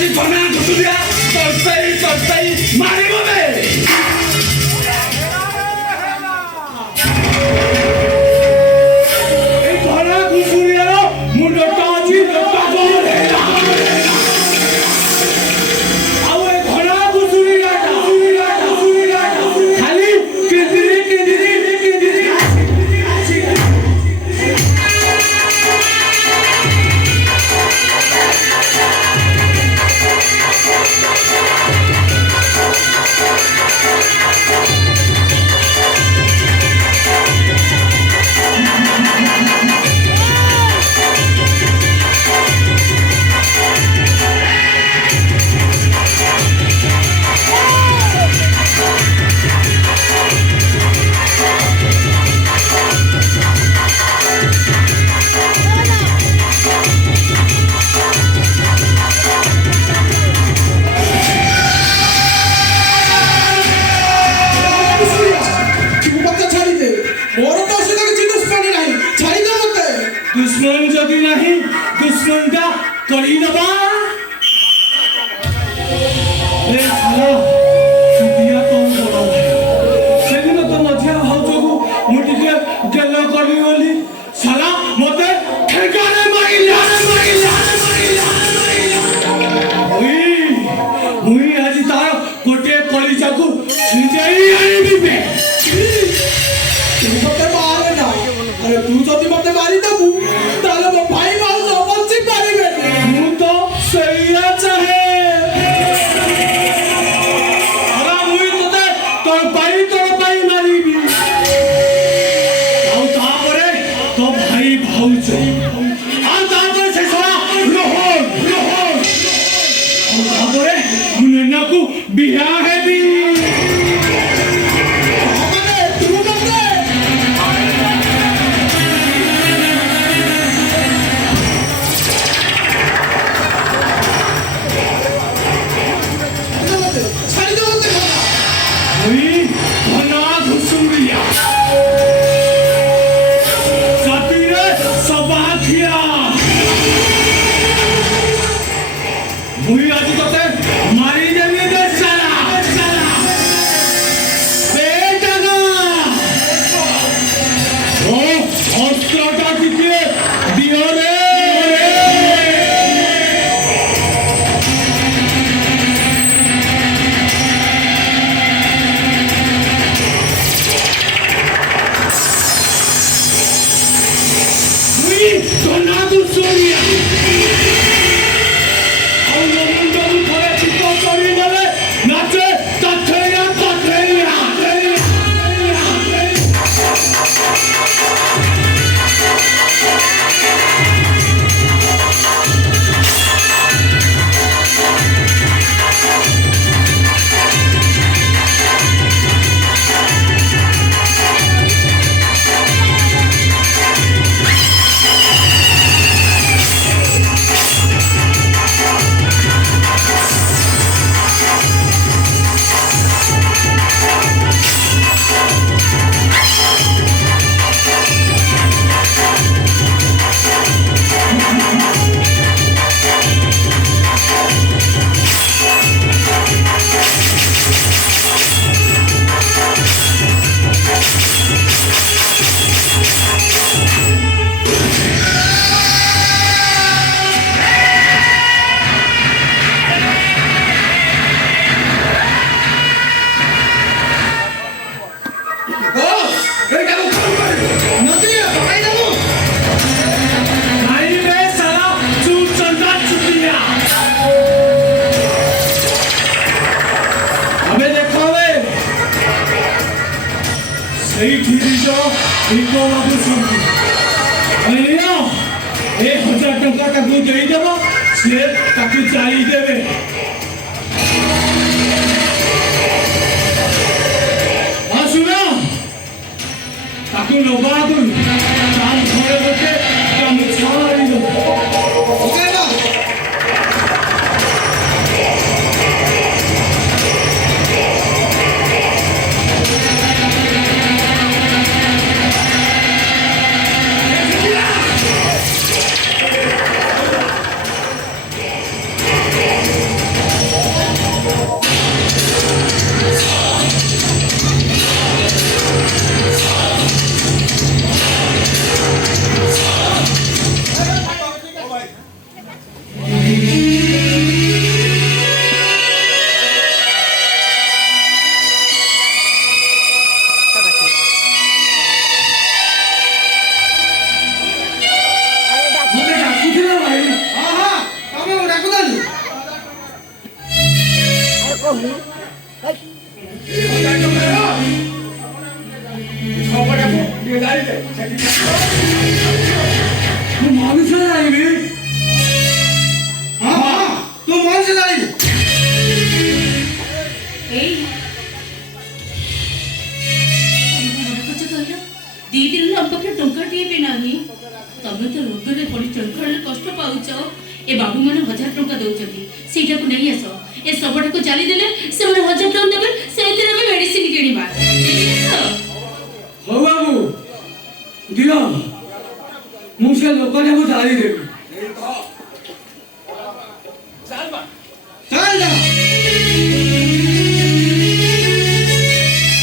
আজি ধনা ঘুটুলিয়া তরতাই মারিব বে এই ধনা ঘুটুলিয়ার মুন্ডটা আজি লতা গলে আও এই ধনা ঘুটুলিয়া খালি কেদিরি दुश्मन जदि नहीं दुश्मन का करी दबा ए साला सुतिया कौन बड़ा है सेदिन तो मझिया भाउजो को मुटिके गेल करी बोली साला मते ठेकाने माइला मुई आज तार कोटे कलिजा को छिजाई आनी बे मते मारे ना अरे तू जदि मते मारी दबु ताले मो भाई भाउज बच्ची पारिबे मु तो सैया चाहे अरे मुई तोते तोर पाई मारिबी आउ तापरे तो भाई भाउज आ तापरे से सारा लोहर आउ तापरे मुन्ना को बिहा हेबी କହୁନୁ ମୁଁ ମଣିଷ ଜାଣିବି ହଁ ହଁ ତୁ ମଣିଷ ଜାଣିବୁ ଏଇ କଥା କହିଲ ଦି ଦିନ ଆମ ପାଖରେ ଟଙ୍କାଟିଏ ବି ନାହିଁ ତମେ ତ ରୋଗରେ ପଡ଼ି ଚଞ୍ଚଳରେ କଷ୍ଟ ପାଉଛ ଏ ବାବୁମାନେ 1000 ଟଙ୍କା ଦଉଛନ୍ତି ସେଇଟାକୁ ନେଇ ଆସ ଏ ଶବଟାକୁ ଜାଳିଦେଲେ ସେମାନେ 1000 ଟଙ୍କା ଦେବେ ସେଇଥିରେ ଆମେ ମେଡିସିନ କିଣିବା ନେଇ ଆସ ହଉ ବାବୁ ଦିଅ ମୁଁ ସେ ଲୋକଟାକୁ ଜାଳିଦେବି